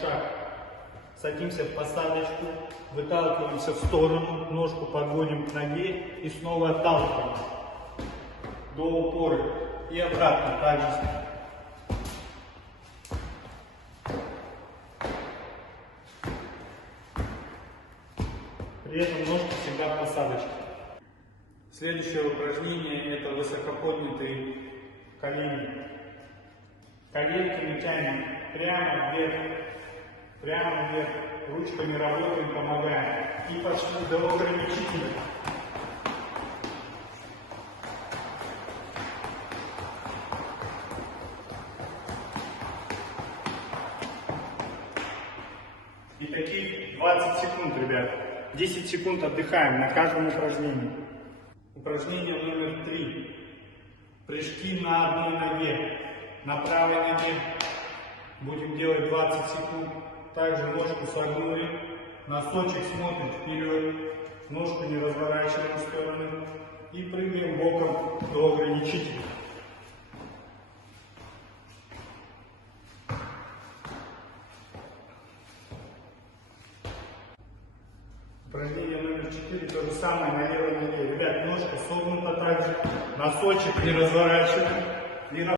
шаг. Садимся в посадочку, выталкиваемся в сторону, ножку подводим к ноге и снова отталкиваем до упора. И обратно также. При этом ножки всегда в посадочке. Следующее упражнение — это высокоподнятые колени. Коленками тянем прямо вверх, ручками работаем, помогаем. И пошли до ограничителя. И таких 20 секунд, ребят. 10 секунд отдыхаем на каждом упражнении. Упражнение номер 3. Прыжки на одной ноге. На правой ноге будем делать 20 секунд. Также ножку согнули. Носочек смотрит вперед. Ножку не разворачиваем в сторону. И прыгаем боком до ограничителя. Упражнение номер 4, то же самое на левой ноге. Ребят, ножка согнута также, носочек не разворачиваем.